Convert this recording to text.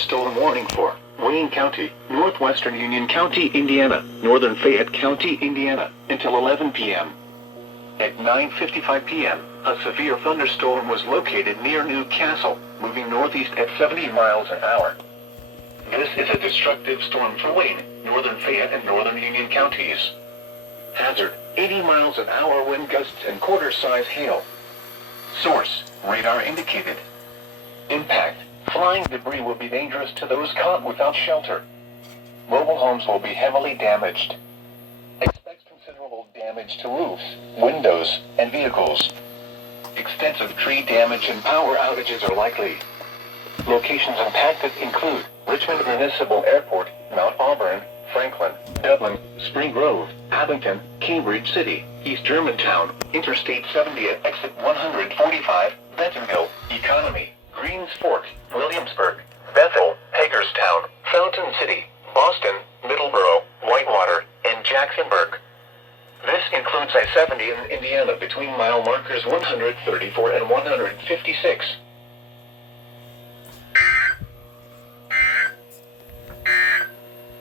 thunderstorm warning for Wayne County, northwestern Union County, Indiana, northern Fayette County, Indiana, until 11 p.m. At 9:55 p.m., a severe thunderstorm was located near New Castle, moving northeast at 70 miles an hour. This is a destructive storm for Wayne, northern Fayette, and northern Union counties. Hazard, 80 miles an hour wind gusts and quarter-size hail. Source, radar indicated. Impact, flying debris will be dangerous to those caught without shelter. Mobile homes will be heavily damaged. Expect considerable damage to roofs, windows, and vehicles. Extensive tree damage and power outages are likely. Locations impacted include Richmond Municipal Airport, Mount Auburn, Franklin, Dublin, Spring Grove, Abington, Cambridge City, East Germantown, Interstate 70 at exit 145, Bentonville, Economy, Greens Fork, Williamsburg, Bethel, Hagerstown, Fountain City, Boston, Middleborough, Whitewater, and Jacksonburg. This includes I-70 in Indiana between mile markers 134 and 156.